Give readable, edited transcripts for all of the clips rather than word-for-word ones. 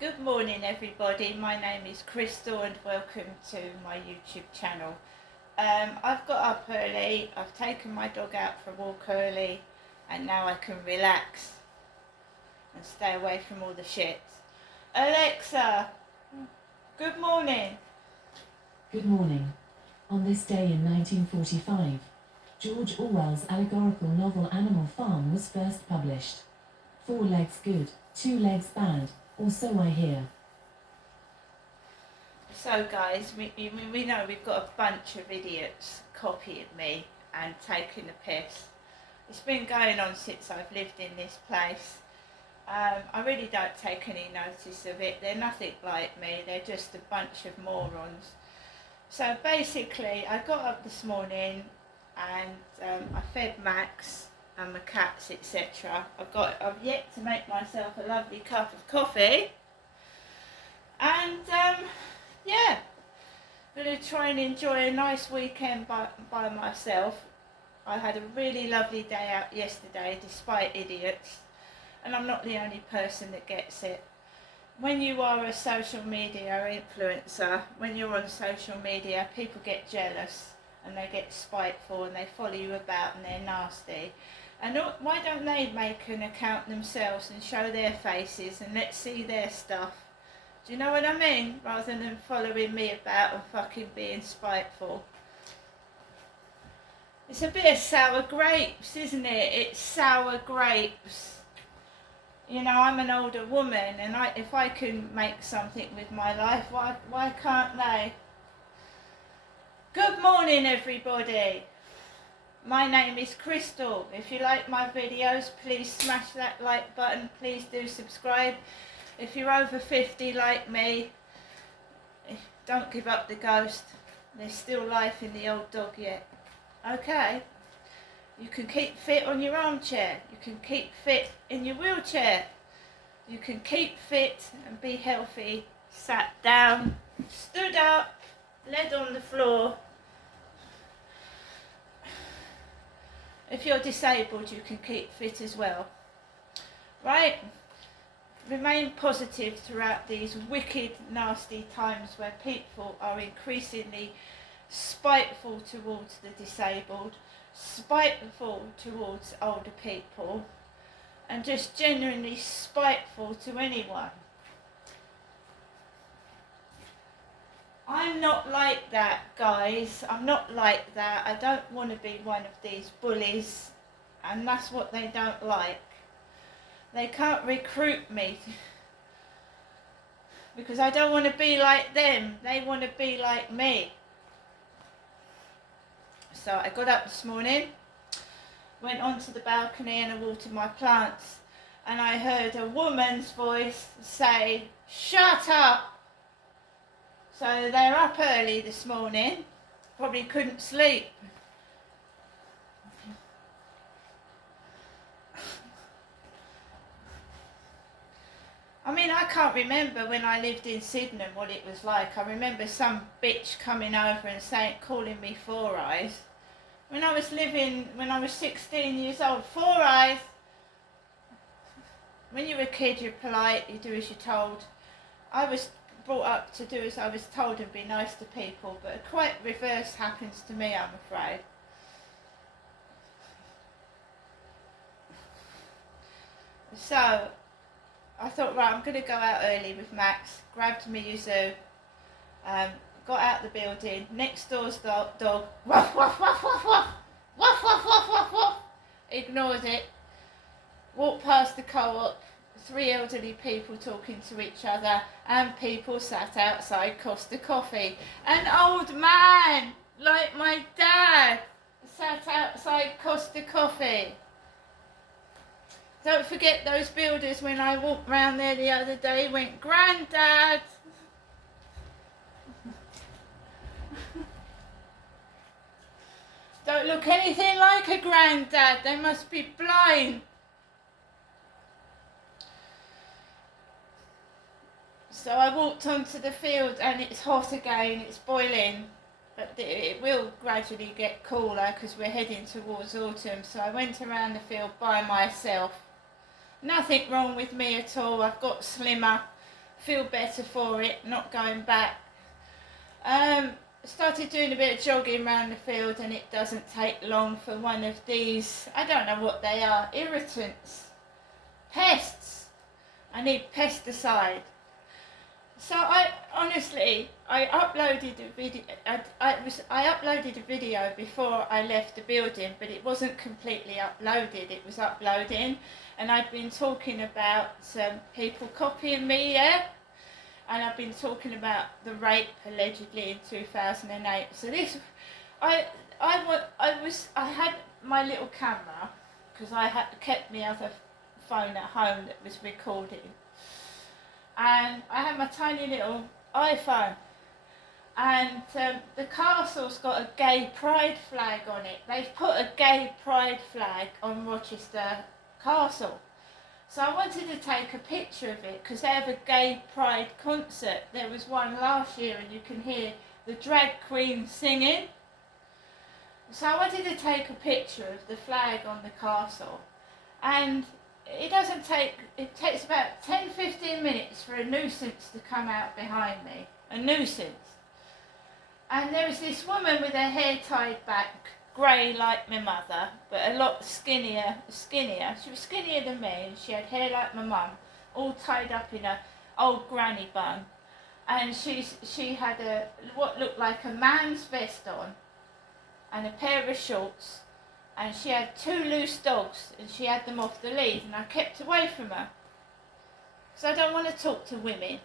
Good morning everybody, my name is Crystal and welcome to my YouTube channel. I've got up early, I've taken my dog out for a walk early and now I can relax and stay away from all the shit. Alexa, good morning. Good morning. On this day in 1945, George Orwell's allegorical novel Animal Farm was first published. 4 legs good, 2 legs bad, or so I hear. So guys, we know we've got a bunch of idiots copying me and taking the piss. It's been going on since I've lived in this place. I really don't take any notice of it. They're nothing like me. They're just a bunch of morons. So basically, I got up this morning and I fed Max and my cats, etc. I've yet to make myself a lovely cup of coffee. And yeah, going to try and enjoy a nice weekend by myself. I had a really lovely day out yesterday, despite idiots. And I'm not the only person that gets it. When you are a social media influencer, when you're on social media, people get jealous and they get spiteful and they follow you about and they're nasty. And why don't they make an account themselves and show their faces and let's see their stuff? Do you know what I mean? Rather than following me about and fucking being spiteful. It's a bit of sour grapes, isn't it? It's sour grapes. You know, I'm an older woman and if I can make something with my life, why can't they? Good morning everybody. My name is Crystal. If you like my videos, please smash that like button. Please do subscribe. If you're over 50 like me, don't give up the ghost. There's still life in the old dog yet. Okay? You can keep fit on your armchair. You can keep fit in your wheelchair. You can keep fit and be healthy. Sat down, stood up, lead on the floor. If you're disabled, you can keep fit as well. Right? Remain positive throughout these wicked, nasty times where people are increasingly spiteful towards the disabled, spiteful towards older people, and just genuinely spiteful to anyone. I'm not like that, guys. I'm not like that. I don't want to be one of these bullies, and that's what they don't like. They can't recruit me because I don't want to be like them. They want to be like me. So I got up this morning, went onto the balcony and I watered my plants, and I heard a woman's voice say, "Shut up!" So they're up early this morning, probably couldn't sleep. I mean, I can't remember when I lived in Sydenham what it was like. I remember some bitch coming over and calling me Four Eyes. When I was 16 years old, Four Eyes. When you're a kid, you're polite, you do as you're told. I was brought up to do as I was told and be nice to people, but quite reverse happens to me, I'm afraid. So I thought, right, I'm going to go out early with Max, grabbed my Yuzu, got out the building, next door's dog, woof, woof, woof, woof, woof, woof, woof, woof, woof, woof, ignores it, walked past the co-op, 3 elderly people talking to each other, and people sat outside Costa Coffee. An old man, like my dad, sat outside Costa Coffee. Don't forget those builders when I walked round there the other day went, "Grandad." Don't look anything like a granddad, they must be blind. So I walked onto the field and it's hot again, it's boiling. But it will gradually get cooler because we're heading towards autumn. So I went around the field by myself. Nothing wrong with me at all. I've got slimmer. feel better for it, not going back. Started doing a bit of jogging around the field, and it doesn't take long for one of these, I don't know what they are, irritants, pests. I need pesticide. So I uploaded a video. I uploaded a video before I left the building, but it wasn't completely uploaded. It was uploading, and I'd been talking about people copying me, yeah. And I've been talking about the rape allegedly in 2008. So this, I had my little camera because I had kept my other phone at home that was recording, and I had my tiny little iPhone, and the castle's got a gay pride flag on it. They've put a gay pride flag on Rochester Castle. So I wanted to take a picture of it because they have a gay pride concert. There was one last year, and you can hear the drag queen singing. So I wanted to take a picture of the flag on the castle, and it takes about 10-15 minutes for a nuisance to come out behind me. A nuisance. And there was this woman with her hair tied back, grey like my mother, but a lot skinnier. She was skinnier than me, and she had hair like my mum, all tied up in a old granny bun. And she had what looked like a man's vest on, and a pair of shorts, and she had 2 loose dogs, and she had them off the lead, and I kept away from her. So I don't want to talk to women.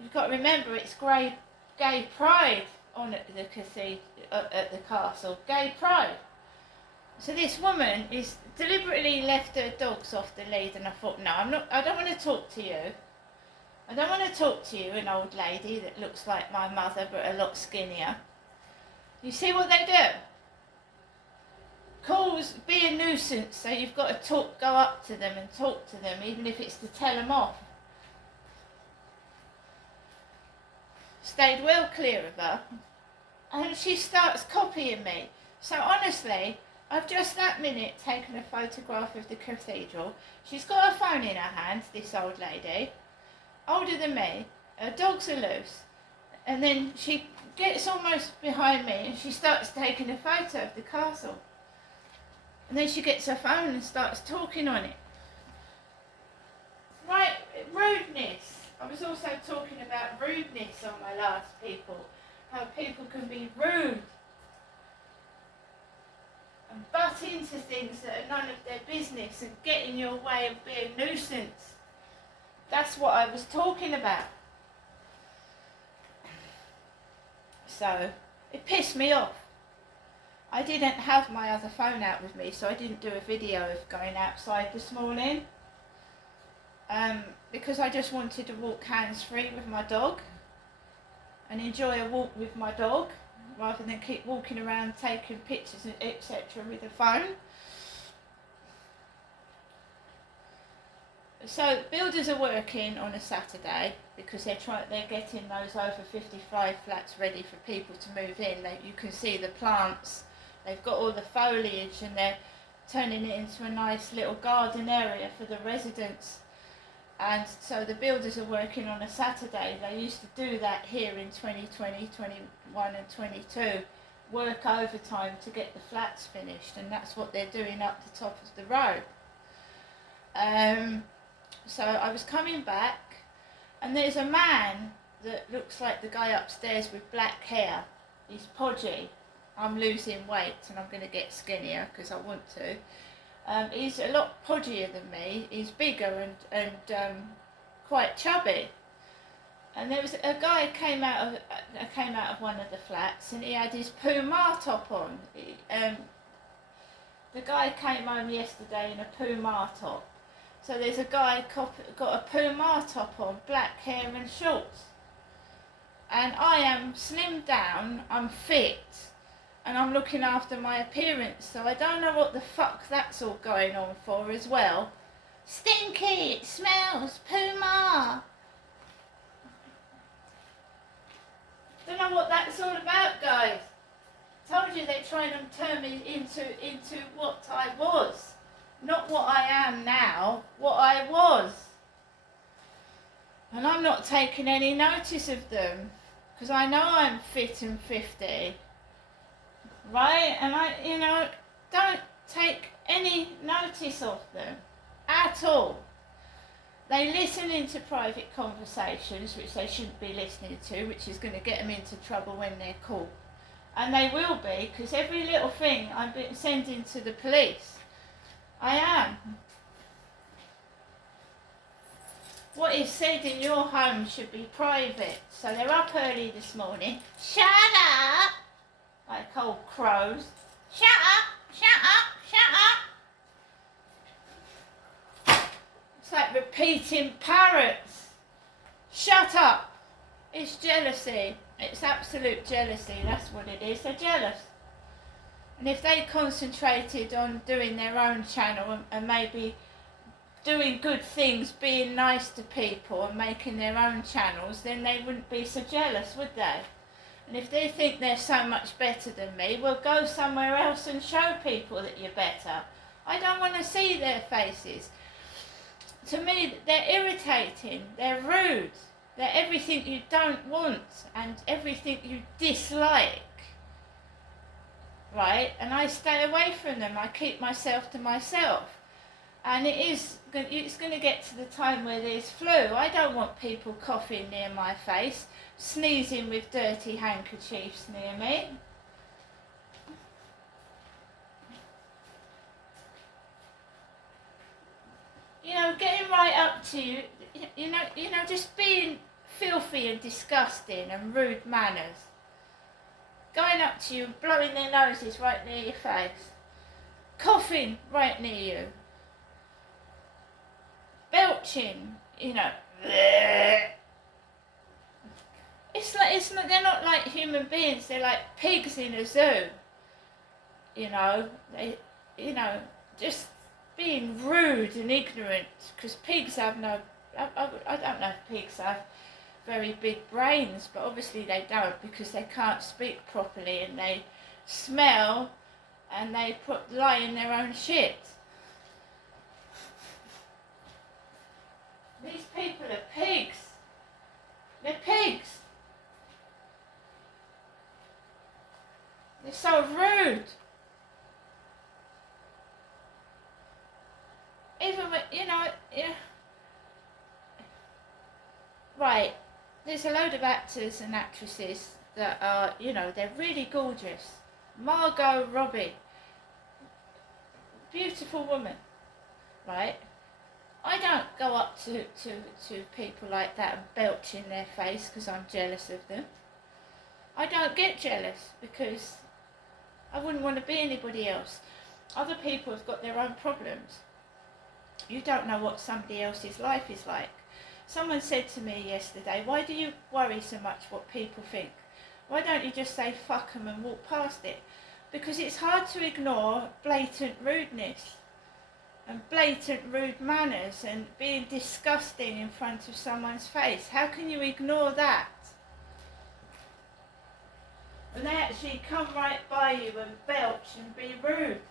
You've got to remember, it's gay pride on at the cathedral, at the castle. Gay pride. So this woman is deliberately left her dogs off the lead, and I thought, no, I don't want to talk to you. I don't want to talk to you, an old lady that looks like my mother but a lot skinnier. You see what they do? Be a nuisance, so you've got to go up to them and talk to them, even if it's to tell them off. Stayed well clear of her, and she starts copying me. So honestly, I've just that minute taken a photograph of the cathedral. She's got her phone in her hand, this old lady, older than me. Her dogs are loose, and then she gets almost behind me, and she starts taking a photo of the castle. And then she gets her phone and starts talking on it. Right, rudeness. I was also talking about rudeness on my last people. How people can be rude and butt into things that are none of their business and get in your way and be a nuisance. That's what I was talking about. So, it pissed me off. I didn't have my other phone out with me, so I didn't do a video of going outside this morning. Because I just wanted to walk hands-free with my dog and enjoy a walk with my dog, rather than keep walking around taking pictures and etc. with a phone. So builders are working on a Saturday because they're getting those over 55 flats ready for people to move in. You can see the plants. They've got all the foliage, and they're turning it into a nice little garden area for the residents. And so the builders are working on a Saturday. They used to do that here in 2020, 21 and 22. Work overtime to get the flats finished, and that's what they're doing up the top of the road. So I was coming back, and there's a man that looks like the guy upstairs with black hair. He's podgy. I'm losing weight, and I'm going to get skinnier because I want to. He's a lot podgier than me. He's bigger and quite chubby. And there was a guy came out of one of the flats, and he had his Puma top on. The guy came home yesterday in a Puma top. So there's a guy got a Puma top on, black hair and shorts. And I am slimmed down, I'm fit, and I'm looking after my appearance, so I don't know what the fuck that's all going on for as well. Stinky, it smells, Puma. Don't know what that's all about, guys. Told you they're trying to turn me into what I was. Not what I am now, what I was. And I'm not taking any notice of them because I know I'm fit and 50, right? And don't take any notice of them at all. They listen into private conversations, which they shouldn't be listening to, which is going to get them into trouble when they're caught. And they will be, because every little thing I'm sending to the police, I am. What is said in your home should be private. So they're up early this morning. Shut up! Like old crows. Shut up! Shut up! Shut up! It's like repeating parrots. Shut up! It's jealousy. It's absolute jealousy. That's what it is. They're jealous. And if they concentrated on doing their own channel and maybe doing good things, being nice to people and making their own channels, then they wouldn't be so jealous, would they? And if they think they're so much better than me, well, go somewhere else and show people that you're better. I don't want to see their faces. To me, they're irritating, they're rude, they're everything you don't want and everything you dislike. Right? And I stay away from them. I keep myself to myself. And it's going to get to the time where there's flu. I don't want people coughing near my face, sneezing with dirty handkerchiefs near me. Getting right up to you, just being filthy and disgusting and rude manners. Going up to you and blowing their noses right near your face. Coughing right near you. Belching, they're not like human beings, they're like pigs in a zoo. Just being rude and ignorant, because pigs have I don't know if pigs have very big brains, but obviously they don't, because they can't speak properly and they smell and they lie in their own shit. These people are pigs. They're pigs. They're so rude. Even when, right, there's a load of actors and actresses that are, they're really gorgeous. Margot Robbie, beautiful woman, right? I don't go up to people like that and belch in their face because I'm jealous of them. I don't get jealous because I wouldn't want to be anybody else. Other people have got their own problems. You don't know what somebody else's life is like. Someone said to me yesterday, why do you worry so much what people think? Why don't you just say fuck them and walk past it? Because it's hard to ignore blatant rudeness. And blatant rude manners and being disgusting in front of someone's face. How can you ignore that? When they actually come right by you and belch and be rude.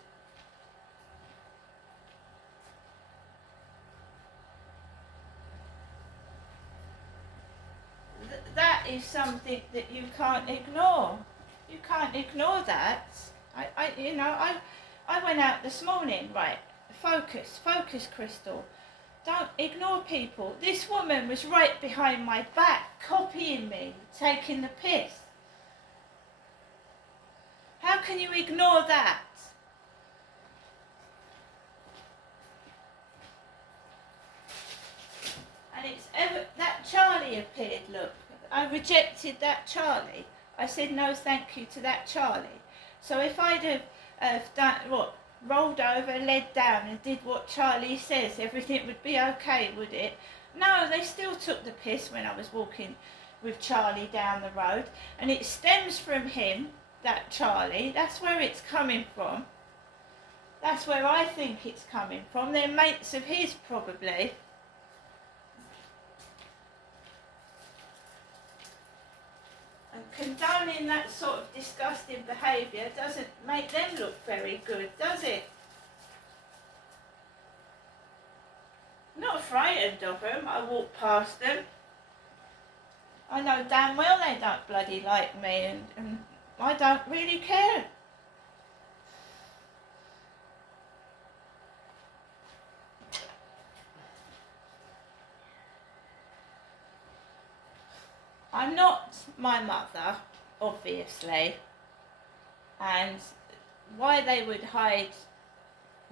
That is something that you can't ignore. You can't ignore that. I went out this morning, right? Focus, Crystal. Don't ignore people. This woman was right behind my back, copying me, taking the piss. How can you ignore that? And that Charlie appeared, look. I rejected that Charlie. I said no thank you to that Charlie. So if I'd have done rolled over, led down and did what Charlie says, everything would be okay, would it? No, they still took the piss when I was walking with Charlie down the road, and it stems from him, that Charlie. That's where it's coming from. That's where I think it's coming from. They're mates of his, probably. And condoning that sort of disgusting behaviour doesn't make them look very good, does it? I'm not frightened of them. I walk past them. I know damn well they don't bloody like me, and I don't really care. I'm not my mother, obviously, and why they would hide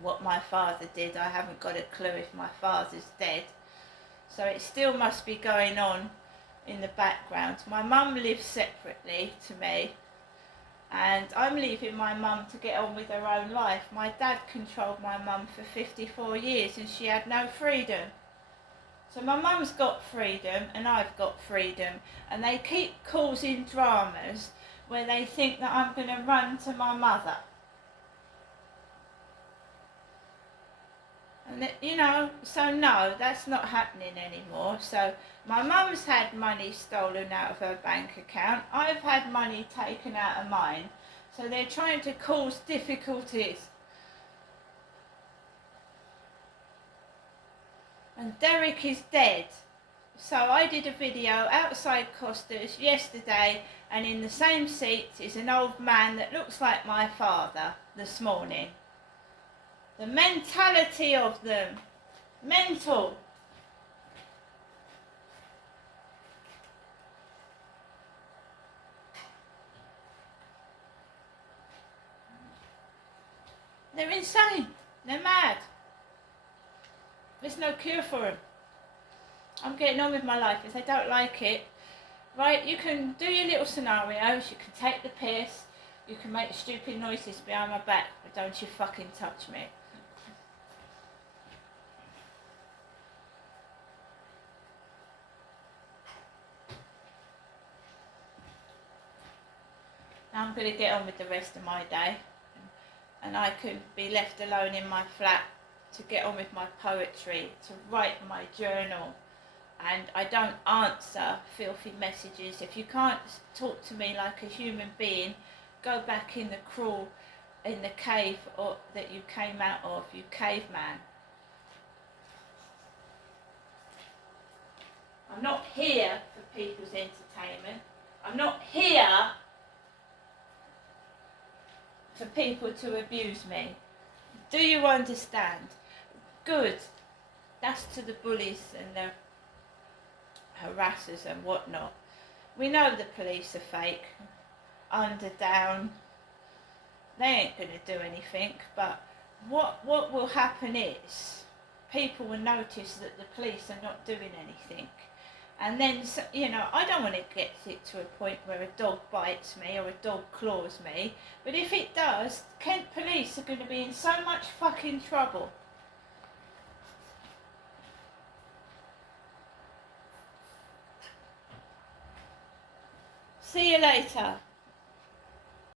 what my father did, I haven't got a clue if my father's dead. So it still must be going on in the background. My mum lives separately to me, and I'm leaving my mum to get on with her own life. My dad controlled my mum for 54 years and she had no freedom. So my mum's got freedom and I've got freedom, and they keep causing dramas where they think that I'm going to run to my mother. And you know, so no, that's not happening anymore. So my mum's had money stolen out of her bank account. I've had money taken out of mine. So they're trying to cause difficulties. And Derek is dead. So I did a video outside Costa's yesterday, and in the same seat is an old man that looks like my father this morning. The mentality of them. Mental. They're insane. They're mad. There's no cure for them. I'm getting on with my life. If they don't like it, right, you can do your little scenarios, you can take the piss, you can make stupid noises behind my back, but don't you fucking touch me. Now I'm going to get on with the rest of my day, and I can be left alone in my flat to get on with my poetry, to write my journal, and I don't answer filthy messages. If you can't talk to me like a human being, go back in the cave that you came out of, you caveman. I'm not here for people's entertainment. I'm not here for people to abuse me. Do you understand? Good. That's to the bullies and the harassers and whatnot. We know the police are fake, underdown. They ain't going to do anything, but what will happen is people will notice that the police are not doing anything. And then, you know, I don't want to get it to a point where a dog bites me or a dog claws me, but if it does, Kent police are going to be in so much fucking trouble. See you later.